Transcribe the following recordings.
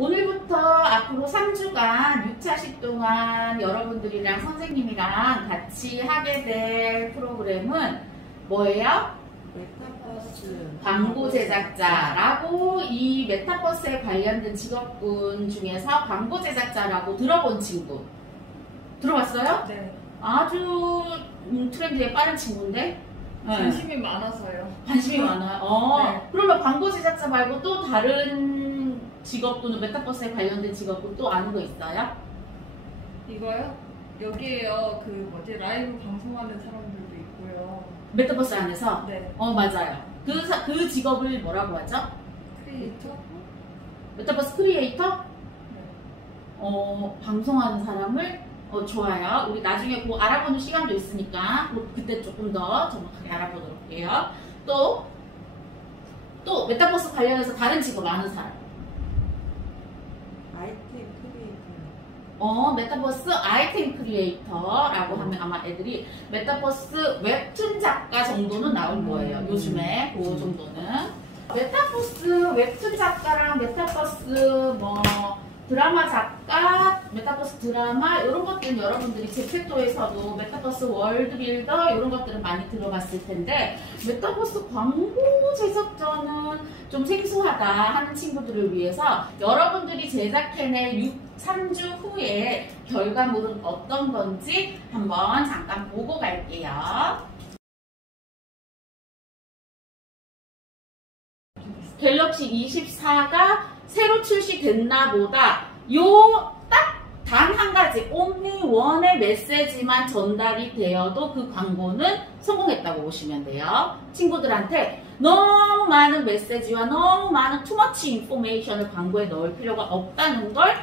오늘부터 앞으로 3주간 6차식 동안 여러분들이랑 선생님이랑 같이 하게 될 프로그램은 뭐예요? 메타버스 광고 제작자라고. 이 메타버스에 관련된 직업군 중에서 광고 제작자라고 들어본 친구 들어봤어요? 네. 아주 트렌드에 빠른 친구인데 관심이 많아서요. 관심이 많아요. 네. 그러면 광고 제작자 말고 또 다른 직업군은 메타버스에 관련된 직업군 또 아는 거 있어요? 이거요? 여기에요. 그 뭐지 라이브 방송하는 사람들도 있고요. 메타버스 안에서? 네. 맞아요. 그 직업을 뭐라고 하죠? 크리에이터? 메타버스 크리에이터? 네. 방송하는 사람을 좋아요. 우리 나중에 그 알아보는 시간도 있으니까 그때 조금 더 정확하게 알아보도록 해요. 또 메타버스 관련해서 다른 직업 아는 사람. 아이템 크리에이터. 메타버스 아이템 크리에이터라고 하면 아마 애들이 메타버스 웹툰 작가 정도는 나올 거예요. 요즘에 그 정도는. 메타버스 웹툰 작가랑 메타버스 드라마 작가, 메타버스 드라마 이런 것들은 여러분들이 제페토에서도 메타버스 월드빌더 이런 것들은 많이 들어봤을 텐데, 메타버스 광고 제작자는 좀 생소하다 하는 친구들을 위해서 여러분들이 제작해낼 3주 후에 결과물은 어떤 건지 한번 잠깐 보고 갈게요. 갤럭시 24가 새로 출시됐나 보다. 딱 단 한 가지 only one의 메시지만 전달이 되어도 그 광고는 성공했다고 보시면 돼요. 친구들한테 너무 많은 메시지와 너무 많은 투머치 인포메이션을 광고에 넣을 필요가 없다는 걸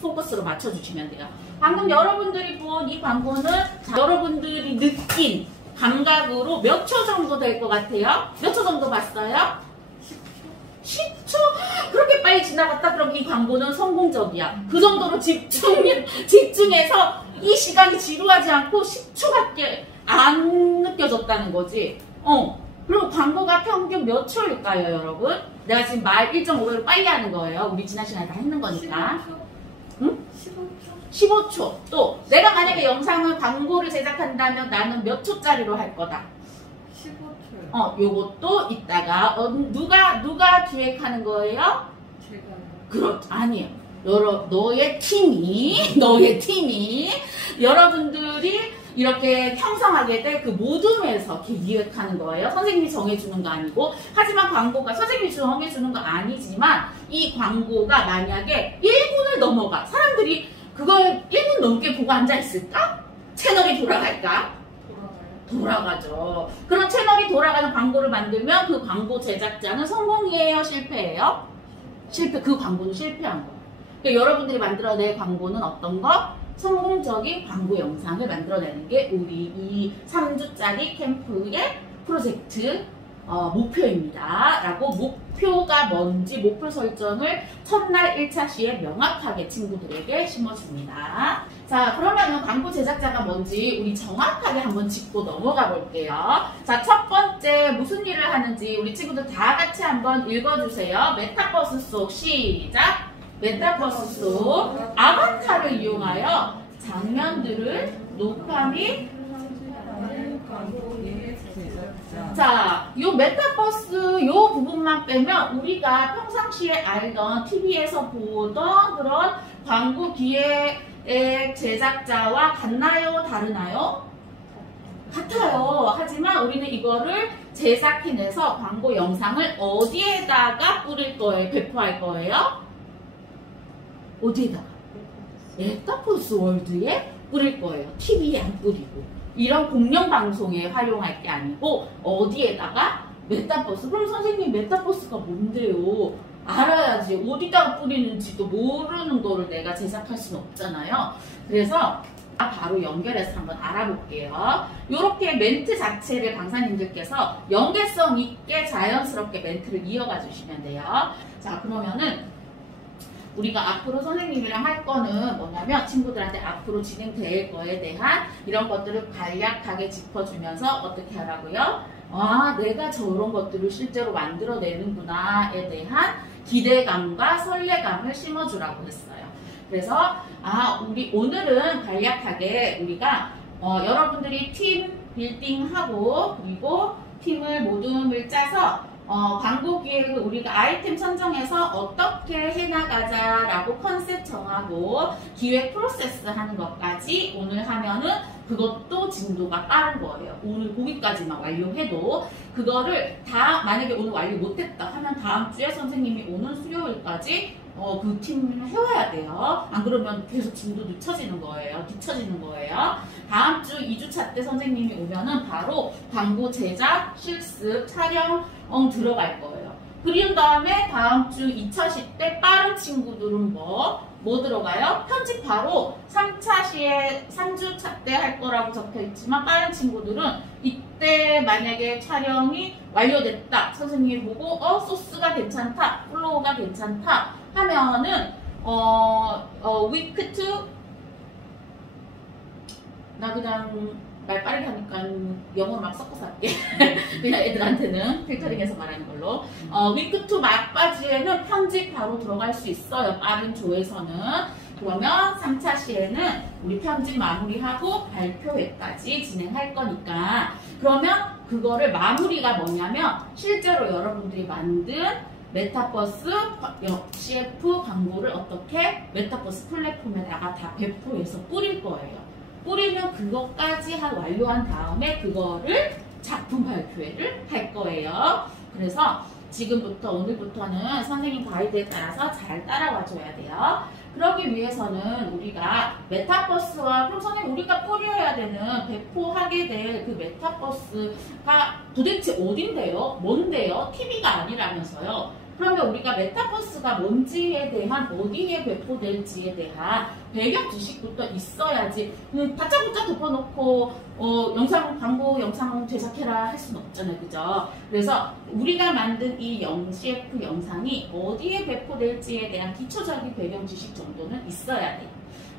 포커스로 맞춰주시면 돼요. 방금 여러분들이 본 이 광고는 여러분들이 느낀 감각으로 몇 초 정도 될 것 같아요? 몇 초 정도 봤어요? 10초? 그렇게 빨리 지나갔다? 그럼 이 광고는 성공적이야. 그 정도로 집중해서 이 시간이 지루하지 않고 10초밖에 안 느껴졌다는 거지. 그리고 광고가 평균 몇 초일까요, 여러분? 내가 지금 말 1.5배로 빨리 하는 거예요. 우리 지난 시간에 다 했는 거니까. 15초? 응? 15초? 15초. 또 내가 만약에 영상을 광고를 제작한다면 나는 몇 초짜리로 할 거다. 15초요. 요것도 이따가 누가 기획하는 거예요? 제가요. 아니에요. 너의 팀이 여러분들이 이렇게 형성하게 될 그 모둠에서 기획하는 거예요. 선생님이 정해주는 거 아니고. 하지만 광고가 선생님이 정해주는 거 아니지만 이 광고가 만약에 1분을 넘어가. 사람들이 그걸 1분 넘게 보고 앉아있을까? 채널이 돌아갈까? 돌아가죠. 그런 채널이 돌아가는 광고를 만들면 그 광고 제작자는 성공이에요? 실패예요? 실패. 그 광고는 실패한 거예요. 그러니까 여러분들이 만들어낼 광고는 어떤 거? 성공적인 광고 영상을 만들어내는 게 우리 이 3주짜리 캠프의 프로젝트 목표입니다. 라고 목표가 뭔지 목표 설정을 첫날 1차 시에 명확하게 친구들에게 심어줍니다. 자, 그러면은 광고 제작자가 뭔지 우리 정확하게 한번 짚고 넘어가 볼게요. 자, 첫 번째 무슨 일을 하는지 우리 친구들 다 같이 한번 읽어주세요. 메타버스 속 시작! 메타버스 속 아바타를 이용하여 장면들을 녹화 및 자, 요 메타버스 요 부분만 빼면 우리가 평상시에 알던 TV에서 보던 그런 광고 기획 제작자와 같나요? 다르나요? 같아요. 하지만 우리는 이거를 제작해내서 광고 영상을 어디에다가 뿌릴 거예요? 배포할 거예요? 어디에다가? 메타버스 월드에 뿌릴 거예요. TV에 안 뿌리고. 이런 공영방송에 활용할 게 아니고 어디에다가? 메타버스. 그럼 선생님 메타버스가 뭔데요? 알아야지. 어디다가 뿌리는지도 모르는 거를 내가 제작할 수는 없잖아요. 그래서 바로 연결해서 한번 알아볼게요. 이렇게 멘트 자체를 강사님들께서 연계성 있게 자연스럽게 멘트를 이어가 주시면 돼요. 자, 그러면은 우리가 앞으로 선생님이랑 할 거는 뭐냐면 친구들한테 앞으로 진행될 거에 대한 이런 것들을 간략하게 짚어주면서 어떻게 하라고요? 아, 내가 저런 것들을 실제로 만들어내는구나에 대한 기대감과 설레감을 심어주라고 했어요. 그래서 우리 오늘은 간략하게 우리가 여러분들이 팀 빌딩하고 그리고 팀을 모둠을 짜서 광고 기획을 우리가 아이템 선정해서 어떻게 해나가자라고 컨셉 정하고 기획 프로세스 하는 것까지 오늘 하면은 그것도 진도가 빠른 거예요. 오늘 거기까지만 완료해도 그거를 다 만약에 오늘 완료 못했다 하면 다음 주에 선생님이 오는 수요일까지 그 팀을 해와야 돼요. 안 그러면 계속 진도 늦춰지는 거예요. 뒤처지는 거예요. 다음 주 2주차 때 선생님이 오면은 바로 광고 제작, 실습, 촬영 들어갈 거예요. 그린 다음에 다음 주 2차시 때 빠른 친구들은 뭐 들어가요? 편집 바로 3차 시에 3주차 때 할 거라고 적혀 있지만 빠른 친구들은 이때 만약에 촬영이 완료됐다. 선생님이 보고 소스가 괜찮다. 플로우가 괜찮다. 하면은 week 2 나 그냥 말 빠르게 하니까 영어로 막 섞어서 할게. 그냥 애들한테는 필터링해서 말하는 걸로. week 2 막바지에는 편집 바로 들어갈 수 있어요. 빠른 조에서는. 그러면 3차 시에는 우리 편집 마무리하고 발표회까지 진행할 거니까. 그러면 그거를 마무리가 뭐냐면 실제로 여러분들이 만든 메타버스 CF 광고를 어떻게 메타버스 플랫폼에다가 다 배포해서 뿌릴 거예요. 뿌리면 그것까지 완료한 다음에 그거를 작품 발표회를 할 거예요. 그래서 지금부터 오늘부터는 선생님 가이드에 따라서 잘 따라와 줘야 돼요. 그러기 위해서는 우리가 메타버스와 그럼 선생님 우리가 뿌려야 되는 배포하게 될 그 메타버스가 도대체 어딘데요? 뭔데요? TV가 아니라면서요. 그러면 우리가 메타버스가 뭔지에 대한 어디에 배포될지에 대한 배경 지식부터 있어야지 바짝바짝 덮어놓고 광고 영상 제작해라 할 수는 없잖아요. 그죠? 그래서 우리가 만든 이 CF 영상이 어디에 배포될지에 대한 기초적인 배경 지식 정도는 있어야 돼요.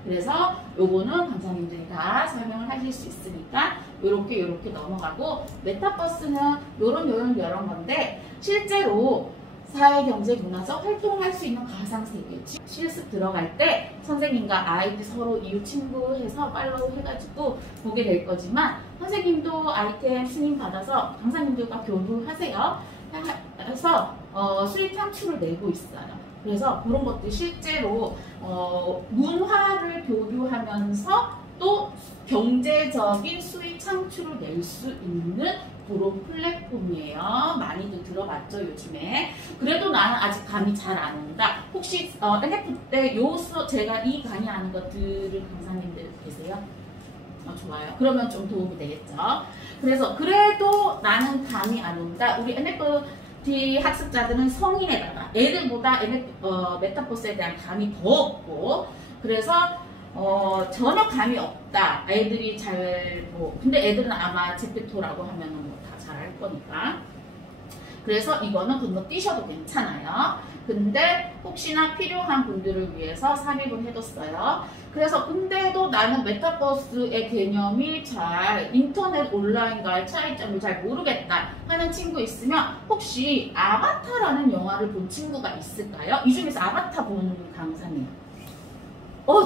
그래서 요거는 강사님들이 다 설명을 하실 수 있으니까 요렇게 넘어가고 메타버스는 요런 건데 실제로 사회경제문화적 활동할 수 있는 가상세계 실습 들어갈 때 선생님과 아이들 서로 이웃 친구해서 팔로우 해가지고 보게 될 거지만 선생님도 아이템 승인 받아서 강사님들과 교류하세요. 해서 수익 창출을 내고 있어요. 그래서 그런 것들 실제로 문화를 교류하면서 또 경제적인 수익 창출을 낼 수 있는 그런 플랫폼이에요. 많이들 들어봤죠, 요즘에. 그래도 나는 아직 감이 잘 안 온다. 혹시 NF 때 제가 이 강의하는 거 들을 강사님들 계세요? 좋아요. 그러면 좀 도움이 되겠죠. 그래서 그래도 나는 감이 안 온다. 우리 NFT 학습자들은 성인에다가 애들보다 메타버스에 대한 감이 더 없고 그래서 전혀 감이 없다. 애들이 근데 애들은 아마 제페토라고 하면은 다 잘 할 거니까. 그래서 이거는 건너뛰셔도 괜찮아요. 근데 혹시나 필요한 분들을 위해서 삽입을 해뒀어요. 그래서 근데도 나는 메타버스의 개념이 인터넷 온라인과의 차이점을 잘 모르겠다 하는 친구 있으면 혹시 아바타라는 영화를 본 친구가 있을까요? 이 중에서 아바타 본 강사님.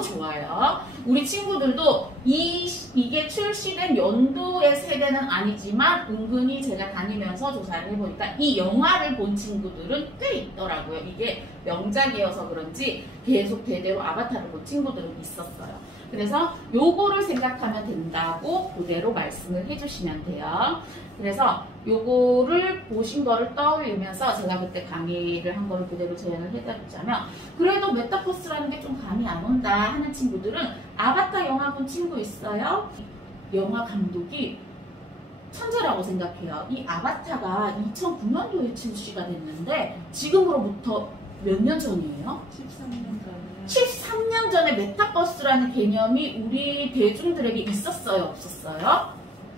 좋아요. 우리 친구들도 이게 출시된 연도의 세대는 아니지만 은근히 제가 다니면서 조사를 해보니까 이 영화를 본 친구들은 꽤 있더라고요. 이게 명작이어서 그런지 계속 대대로 아바타를 본 친구들은 있었어요. 그래서 요거를 생각하면 된다고 그대로 말씀을 해주시면 돼요. 그래서 요거를 보신 거를 떠올리면서 제가 그때 강의를 한 거를 그대로 재현을 해드리자면 그래도 메타버스라는 게 좀 감이 안 온다 하는 친구들은 아바타 영화 본 친구 있어요? 영화 감독이 천재라고 생각해요. 이 아바타가 2009년도에 출시가 됐는데 지금으로부터 몇 년 전이에요? 13년 전에. 13년 전에 메타버스라는 개념이 우리 대중들에게 있었어요? 없었어요?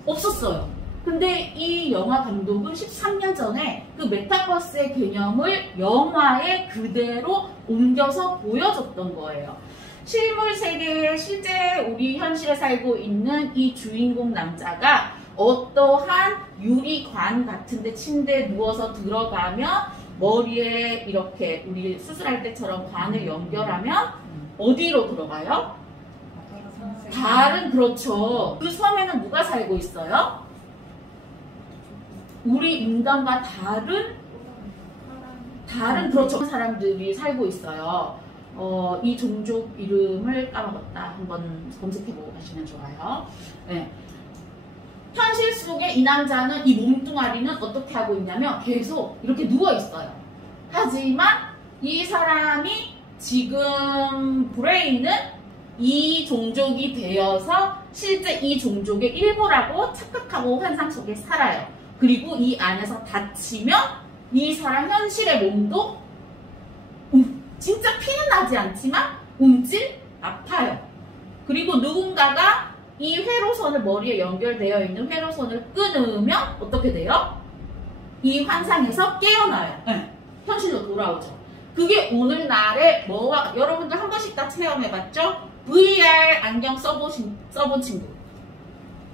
없었어요. 근데 이 영화 감독은 13년 전에 그 메타버스의 개념을 영화에 그대로 옮겨서 보여줬던 거예요. 실물 세계에 실제 우리 현실에 살고 있는 이 주인공 남자가 어떠한 유리관 같은데 침대에 누워서 들어가면 머리에 이렇게 우리 수술할 때처럼 관을 연결하면 어디로 들어가요? 그렇죠. 그 섬에는 누가 살고 있어요? 우리 인간과 다른 그렇죠. 사람들이 살고 있어요. 이 종족 이름을 까먹었다. 한번 검색해보고 가시면 좋아요. 네. 현실 속에 이 남자는, 이 몸뚱아리는 어떻게 하고 있냐면 계속 이렇게 누워 있어요. 하지만 이 사람이 지금 브레인은 이 종족이 되어서 실제 이 종족의 일부라고 착각하고 환상 속에 살아요. 그리고 이 안에서 다치면 이 사람 현실의 몸도 진짜 피는 나지 않지만 아파요. 그리고 누군가가 이 회로선을, 머리에 연결되어 있는 회로선을 끊으면 어떻게 돼요? 이 환상에서 깨어나요. 네. 현실로 돌아오죠. 그게 오늘날에 여러분들 한 번씩 다 체험해봤죠? VR 안경 써본 친구.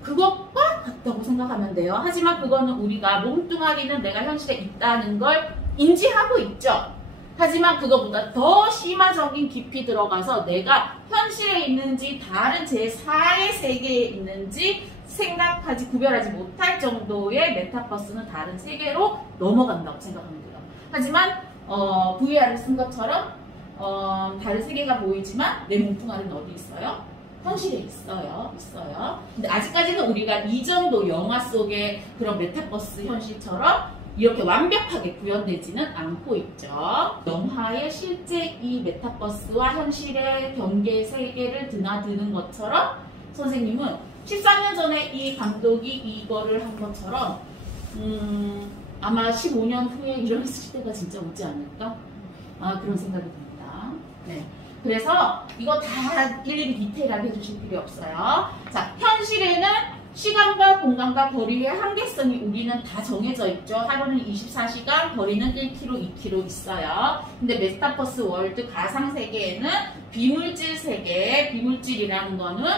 그것과 같다고 생각하면 돼요. 하지만 그거는 우리가 몸뚱아리는 내가 현실에 있다는 걸 인지하고 있죠. 하지만 그거보다 더 심화적인 깊이 들어가서 내가 현실에 있는지 다른 제4의 세계에 있는지 구별하지 못할 정도의 메타버스는 다른 세계로 넘어간다고 생각하면 돼요. 하지만 VR을 쓴 것처럼 다른 세계가 보이지만 내 몸뚱아리는 어디 있어요? 현실에 있어요. 근데 아직까지는 우리가 이 정도 영화 속의 그런 메타버스 현실처럼 이렇게 완벽하게 구현되지는 않고 있죠. 영화의 실제 이 메타버스와 현실의 경계 세계를 드나드는 것처럼 선생님은 13년 전에 이 감독이 이거를 한 것처럼 아마 15년 후에 이런 시대가 진짜 오지 않을까? 그런 생각이 듭니다. 네. 그래서 이거 다 일일이 디테일하게 해주실 필요 없어요. 자, 현실에는 시간과 공간과 거리의 한계성이 우리는 다 정해져 있죠. 하루는 24시간, 거리는 1km, 2km 있어요. 근데 메타버스 월드 가상세계에는 비물질 세계, 비물질이라는 거는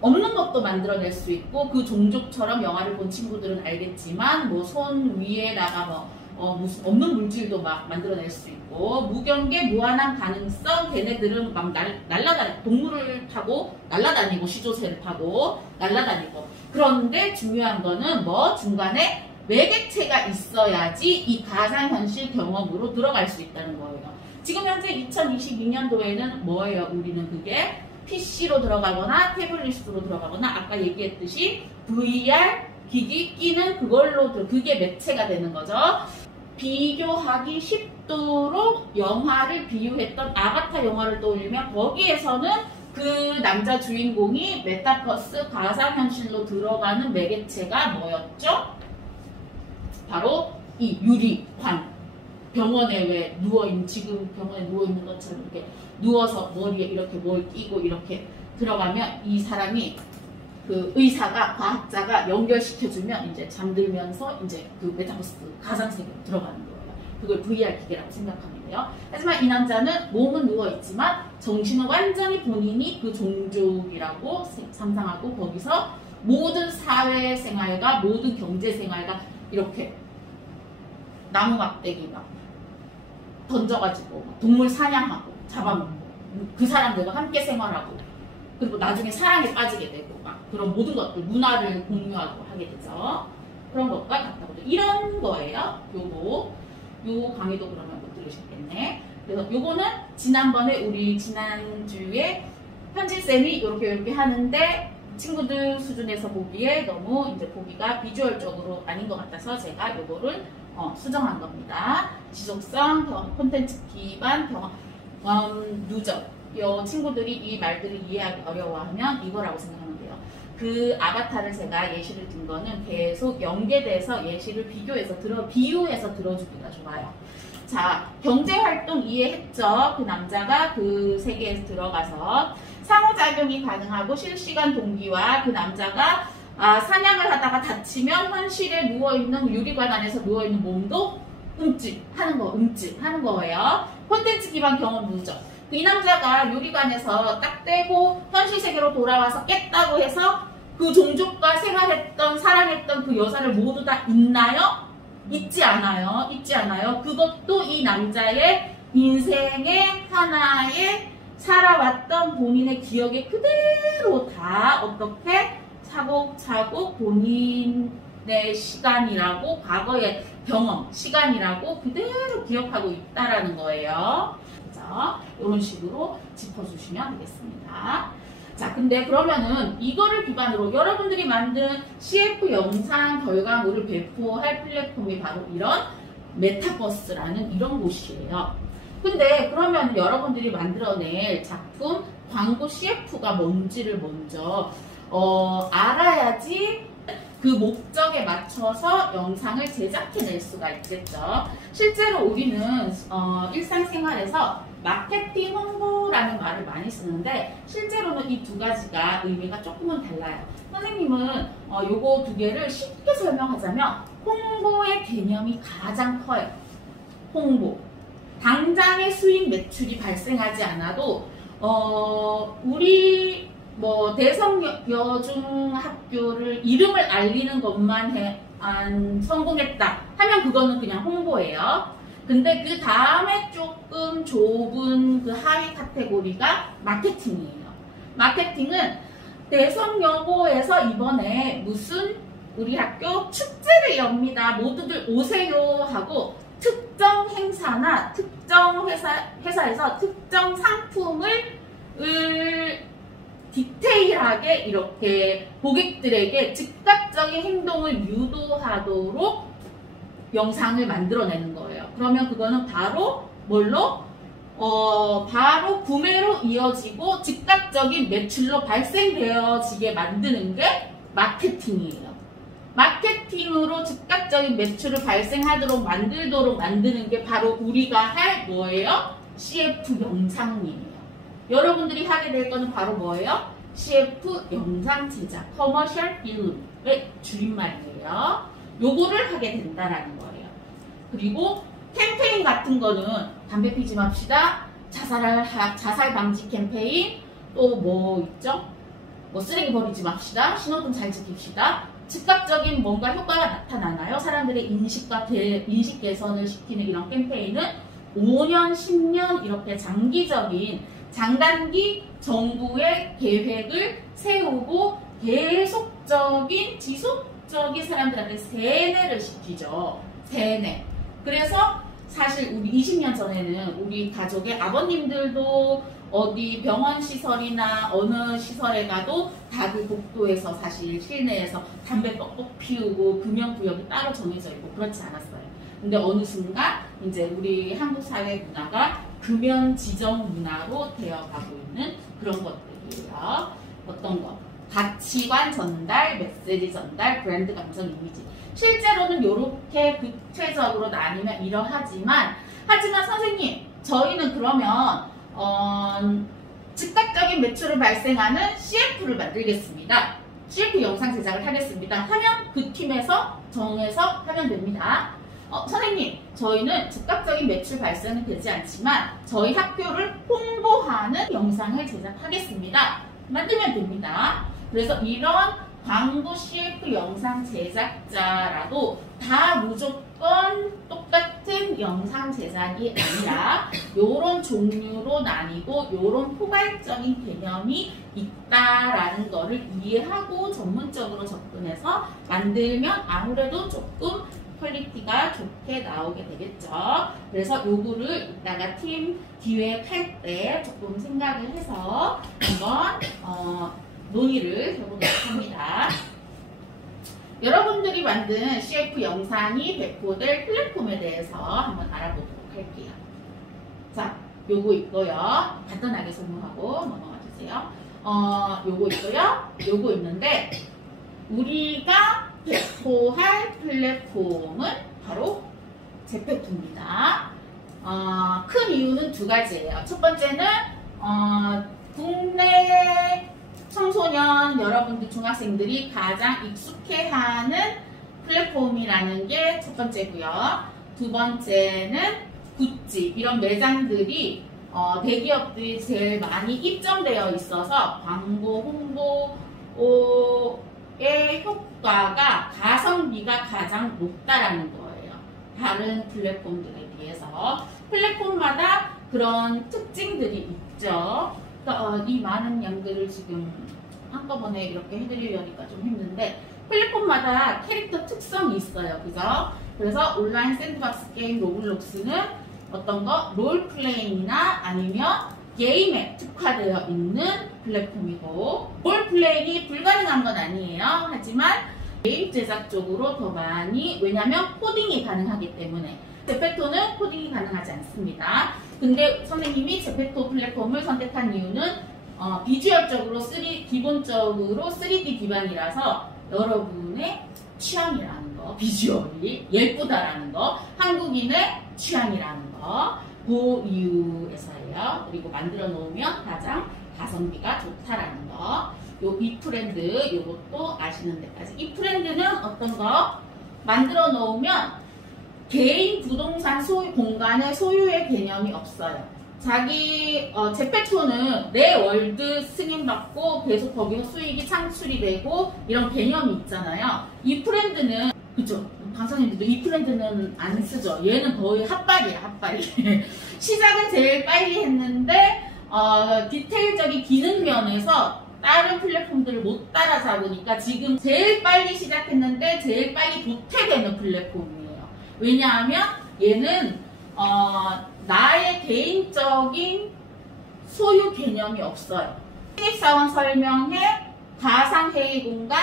없는 것도 만들어낼 수 있고, 그 종족처럼 영화를 본 친구들은 알겠지만 뭐 손 위에다가 무슨 없는 물질도 막 만들어낼 수 있고, 무경계 무한한 가능성, 걔네들은 막 동물을 타고 날아다니고, 시조새를 타고 날아다니고. 그런데 중요한 거는 중간에 매개체가 있어야지 이 가상현실 경험으로 들어갈 수 있다는 거예요. 지금 현재 2022년도에는 뭐예요? 우리는 그게 PC로 들어가거나 태블릿으로 들어가거나 아까 얘기했듯이 VR 기기 끼는 그게 매체가 되는 거죠. 비교하기 쉽도록 영화를 비유했던 아바타 영화를 떠올리면 거기에서는 그 남자 주인공이 메타버스 가상현실로 들어가는 매개체가 뭐였죠? 바로 이 유리관. 병원에 왜 지금 병원에 누워있는 것처럼 이렇게 누워서 머리에 이렇게 뭘 끼고 이렇게 들어가면 이 사람이 그 의사가, 과학자가 연결시켜주면 이제 잠들면서 이제 그 메타버스 가상세계로 들어가는 거예요. 그걸 VR 기계라고 생각하면 돼요. 하지만 이 남자는 몸은 누워있지만 정신은 완전히 본인이 그 종족이라고 상상하고 거기서 모든 사회생활과 모든 경제생활과 이렇게 나무 막대기 막 던져가지고 동물 사냥하고 잡아먹고 그 사람들과 함께 생활하고 그리고 나중에 사랑에 빠지게 되고 막 그런 모든 것들 문화를 공유하고 하게 되죠. 그런 것과 같다고. 이런 거예요. 요 강의도 그러면 못 들으셨겠네. 그래서 요거는 우리 지난주에 현진쌤이 이렇게 하는데 친구들 수준에서 보기에 너무 이제 보기가 비주얼적으로 아닌 것 같아서 제가 요거를 수정한 겁니다. 지속성, 콘텐츠 기반, 누적. 요 친구들이 이 말들을 이해하기 어려워하면 이거라고 생각하면 돼요. 그 아바타를 제가 예시를 든 거는 계속 연계돼서 예시를 비유해서 들어주기가 좋아요. 자, 경제활동 이해했죠? 그 남자가 그 세계에 들어가서 상호작용이 가능하고 실시간 동기와 그 남자가 사냥을 하다가 다치면 현실에 누워있는 유리관 안에서 누워있는 몸도 움찔하는 거예요. 콘텐츠 기반 경험 누적. 이 남자가 유리관에서 딱 떼고 현실 세계로 돌아와서 깼다고 해서 그 종족과 생활했던 사랑했던 그 여자를 모두 다 잊나요? 있지 않아요. 있지 않아요. 그것도 이 남자의 인생의 하나의 살아왔던 본인의 기억에 그대로 다 어떻게 차곡차곡 본인의 시간이라고 과거의 경험, 시간이라고 그대로 기억하고 있다라는 거예요. 그래서 이런 식으로 짚어주시면 되겠습니다. 자, 근데 그러면은 이거를 기반으로 여러분들이 만든 CF 영상 결과물을 배포할 플랫폼이 바로 이런 메타버스라는 이런 곳이에요. 근데 그러면 여러분들이 만들어낼 작품 광고 CF가 뭔지를 먼저 알아야지 그 목적에 맞춰서 영상을 제작해낼 수가 있겠죠. 실제로 우리는 일상생활에서 마케팅 홍보라는 말을 많이 쓰는데 실제로는 이 두 가지가 의미가 조금은 달라요. 선생님은 요거 두 개를 쉽게 설명하자면 홍보의 개념이 가장 커요. 홍보. 당장의 수익 매출이 발생하지 않아도 우리 대성 여중 학교를 이름을 알리는 것만 성공했다 하면 그거는 그냥 홍보예요. 근데 그 다음에 조금 좁은 그 하위 카테고리가 마케팅이에요. 마케팅은 대성여고에서 이번에 무슨 우리 학교 축제를 엽니다. 모두들 오세요 하고 특정 행사나 특정 회사에서 특정 상품을 디테일하게 이렇게 고객들에게 즉각적인 행동을 유도하도록 영상을 만들어내는 거예요. 그러면 그거는 바로 뭘로? 바로 구매로 이어지고 즉각적인 매출로 발생되어지게 만드는 게 마케팅이에요. 마케팅으로 즉각적인 매출을 발생하도록 만드는 게 바로 우리가 할 뭐예요? CF 영상이에요. 여러분들이 하게 될 거는 바로 뭐예요? CF 영상 제작, 커머셜 필름의 줄임말이에요. 요거를 하게 된다라는 거예요. 그리고 캠페인 같은 거는 담배 피지 맙시다, 자살 방지 캠페인, 또 뭐 있죠? 쓰레기 버리지 맙시다, 신호등 잘 지킵시다. 즉각적인 뭔가 효과가 나타나나요? 사람들의 인식 개선을 시키는 이런 캠페인은 5년, 10년 이렇게 장기적인 장단기 정부의 계획을 세우고 계속적인 지속적인 사람들한테 세뇌를 시키죠. 세뇌. 그래서 사실 우리 20년 전에는 우리 가족의 아버님들도 어디 병원 시설이나 어느 시설에 가도 다 그 복도에서 사실 실내에서 담배 뻑뻑 피우고 금연구역이 따로 정해져 있고 그렇지 않았어요. 근데 어느 순간 이제 우리 한국 사회 문화가 금연 지정 문화로 되어가고 있는 그런 것들이에요. 어떤 것? 가치관 전달, 메시지 전달, 브랜드 감성 이미지. 실제로는 이렇게 구체적으로 나뉘면 이러하지만 선생님, 저희는 그러면 즉각적인 매출을 발생하는 CF를 만들겠습니다. CF 영상 제작을 하겠습니다. 하면 그 팀에서 정해서 하면 됩니다. 선생님, 저희는 즉각적인 매출 발생은 되지 않지만 저희 학교를 홍보하는 영상을 제작하겠습니다. 만들면 됩니다. 그래서 이런 광고 CF 영상 제작자라도 다 무조건 똑같은 영상 제작이 아니라 요런 종류로 나뉘고 요런 포괄적인 개념이 있다라는 거를 이해하고 전문적으로 접근해서 만들면 아무래도 조금 퀄리티가 좋게 나오게 되겠죠. 그래서 요거를 이따가 팀 기획할 때 조금 생각을 해서 한번 논의를 해보도록 합니다. 여러분들이 만든 CF 영상이 배포될 플랫폼에 대해서 한번 알아보도록 할게요. 자, 요거 있고요. 간단하게 설명하고 넘어가 주세요. 요거 있고요. 요거 있는데 우리가 배포할 플랫폼은 바로 제페토입니다. 큰 이유는 두 가지예요. 첫 번째는 국내 청소년 여러분들 중학생들이 가장 익숙해하는 플랫폼이라는 게 첫 번째고요. 두 번째는 굿즈, 이런 매장들이 대기업들이 제일 많이 입점되어 있어서 광고 홍보의 효과가 가성비가 가장 높다라는 거예요. 다른 플랫폼들에 비해서. 플랫폼마다 그런 특징들이 있죠. 그러니까 이 많은 양들을 지금 한꺼번에 이렇게 해드리려니까 좀 힘든데, 플랫폼마다 캐릭터 특성이 있어요. 그죠? 그래서 온라인 샌드박스 게임 로블록스는 어떤 거? 롤플레잉이나 아니면 게임에 특화되어 있는 플랫폼이고, 롤플레잉이 불가능한 건 아니에요. 하지만 게임 제작 쪽으로 더 많이, 왜냐면 코딩이 가능하기 때문에. 제페토는 코딩이 가능하지 않습니다. 근데 선생님이 제페토 플랫폼을 선택한 이유는 비주얼적으로 기본적으로 3D 기반이라서 여러분의 취향이라는 거, 비주얼이 예쁘다라는 거, 한국인의 취향이라는 거, 그 이유에서예요. 그리고 만들어 놓으면 가장 가성비가 좋다라는 거. 이 트렌드, 요것도 아시는 데까지. 이 트렌드는 어떤 거? 만들어 놓으면 개인 부동산 공간의 소유의 개념이 없어요. 자기 제페토는 내 월드 승인받고 계속 거기서 수익이 창출이 되고 이런 개념이 있잖아요. 이 트렌드는, 그죠? 강사님들도 이 트렌드는 안 쓰죠. 얘는 거의 핫발이에요, 핫발이. 시작은 제일 빨리 했는데 디테일적인 기능 면에서 다른 플랫폼들을 못 따라잡으니까 지금 제일 빨리 시작했는데 제일 빨리 도태되는 플랫폼이에요. 왜냐하면 얘는 나의 개인적인 소유 개념이 없어요. 신입사원 설명회, 가상회의 공간,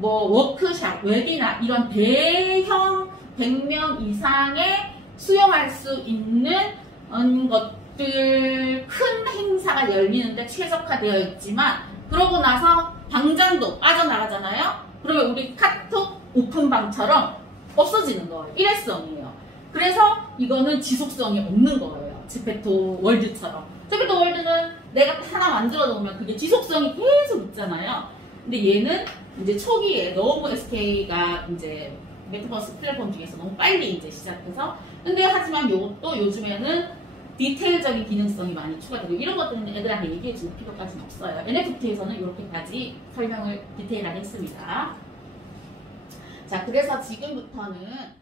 워크샵, 웨비나 이런 대형 100명 이상의 수용할 수 있는 것들, 큰 행사가 열리는데 최적화되어 있지만, 그러고 나서 방장도 빠져나가잖아요. 그러면 우리 카톡 오픈방처럼 없어지는 거예요. 일회성이에요. 그래서 이거는 지속성이 없는 거예요. 제페토 월드처럼. 제페토 월드는 내가 하나 만들어 놓으면 그게 지속성이 계속 있잖아요. 근데 얘는 이제 초기에 너무 SK가 이제 메타버스 플랫폼 중에서 너무 빨리 이제 시작해서, 근데 하지만 이것도 요즘에는 디테일적인 기능성이 많이 추가되고 이런 것들은 애들한테 얘기해 줄 필요까지는 없어요. NFT에서는 이렇게까지 설명을 디테일하게 했습니다. 자, 그래서 지금부터는